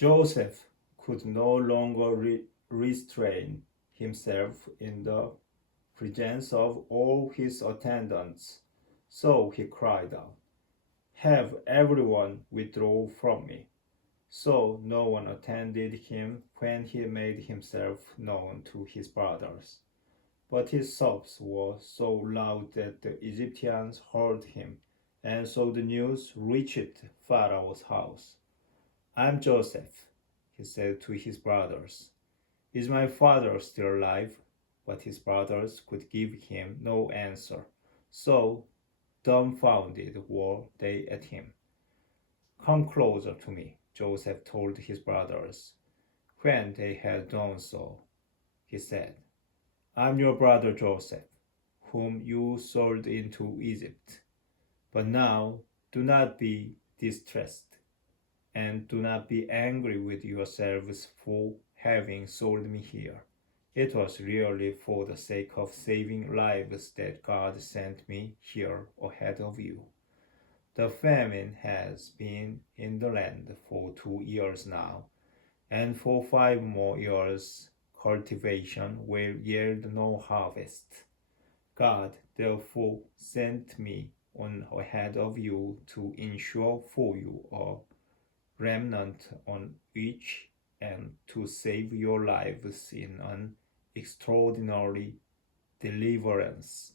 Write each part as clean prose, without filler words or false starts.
Joseph could no longer restrain himself in the presence of all his attendants, so he cried out, "Have everyone withdraw from me." So no one attended him when he made himself known to his brothers. But his sobs were so loud that the Egyptians heard him, and so the news reached Pharaoh's house. "I'm Joseph," he said to his brothers. "Is my father still alive?" But his brothers could give him no answer, so dumbfounded were they at him. "Come closer to me," Joseph told his brothers. When they had done so, he said, "I'm your brother Joseph, whom you sold into Egypt. But now do not be distressed, and do not be angry with yourselves for having sold me here. It was really for the sake of saving lives that God sent me here ahead of you. The famine has been in the land for 2 years now, and for 5 more years cultivation will yield no harvest. God therefore sent me on ahead of you to ensure for you a remnant on each and to save your lives in an extraordinary deliverance.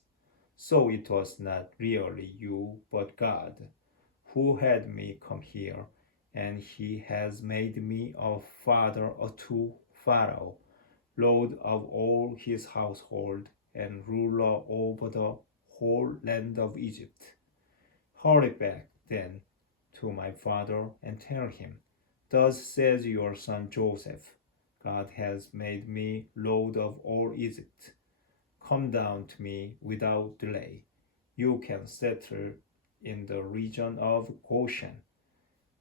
So it was not really you, but God, who had me come here, and he has made me a father to Pharaoh, lord of all his household, and ruler over the whole land of Egypt. Hurry back, then, to my father and tell him, Thus says your son Joseph, God has made me lord of all Egypt. Come down to me without delay. You can settle in the region of Goshen,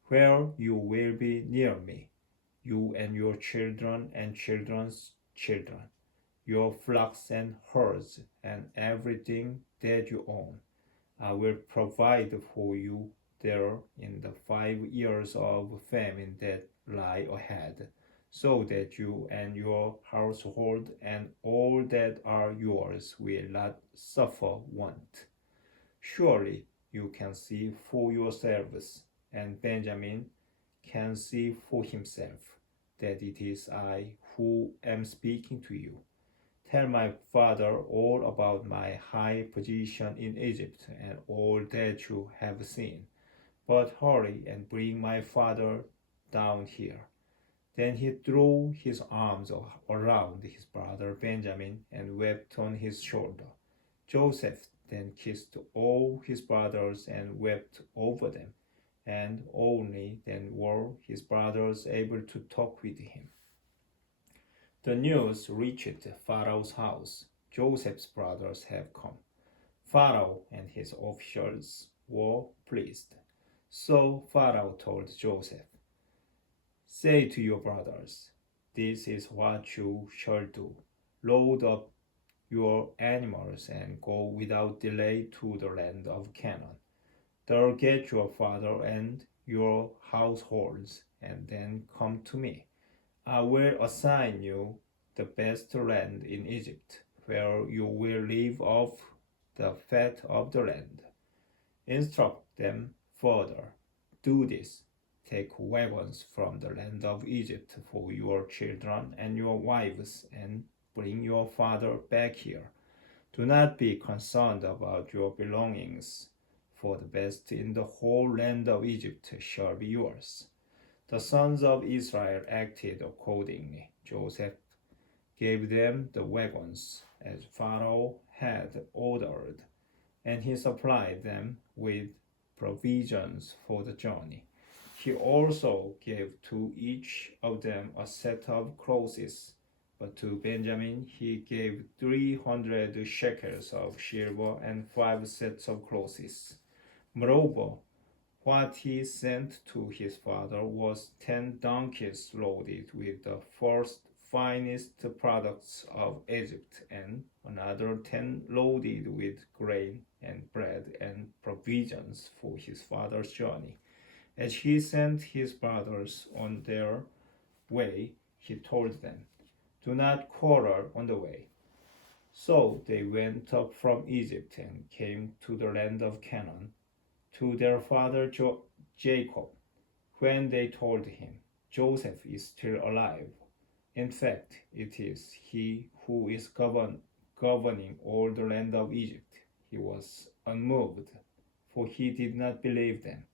where you will be near me, you and your children and children's children, your flocks and herds, and everything that you own. I will provide for you there in the 5 years of famine that lie ahead, so that you and your household and all that are yours will not suffer want. Surely you can see for yourselves, and Benjamin can see for himself, that it is I who am speaking to you. Tell my father all about my high position in Egypt and all that you have seen. But hurry and bring my father down here." Then he threw his arms around his brother Benjamin and wept on his shoulder. Joseph then kissed all his brothers and wept over them, and only then were his brothers able to talk with him. The news reached Pharaoh's house. Joseph's brothers have come. Pharaoh and his officials were pleased. So Pharaoh told Joseph, "Say to your brothers, this is what you shall do. Load up your animals and go without delay to the land of Canaan. There get your father and your households, and then come to me. I will assign you the best land in Egypt, where you will live off the fat of the land. Instruct them further. Do this. Take wagons from the land of Egypt for your children and your wives, and bring your father back here. Do not be concerned about your belongings, for the best in the whole land of Egypt shall be yours." The sons of Israel acted accordingly. Joseph gave them the wagons as Pharaoh had ordered, and he supplied them with provisions for the journey. He also gave to each of them a set of clothes, but to Benjamin he gave 300 shekels of silver and 5 sets of clothes. Moreover, what he sent to his father was 10 donkeys loaded with the first finest products of Egypt, and another 10 loaded with grain and bread and provisions for his father's journey. As he sent his brothers on their way, he told them, "Do not quarrel on the way." So they went up from Egypt and came to the land of Canaan, to their father Jacob. When they told him, "Joseph is still alive. In fact, it is he who is governing all the land of Egypt," he was unmoved, for he did not believe them.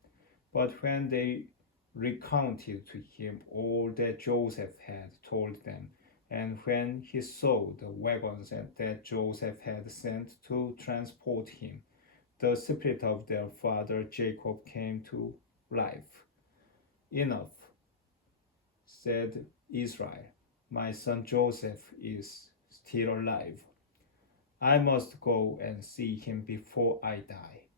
But when they recounted to him all that Joseph had told them, and when he saw the wagons that Joseph had sent to transport him, the spirit of their father Jacob came to life. "Enough," said Israel. "My son Joseph is still alive. I must go and see him before I die."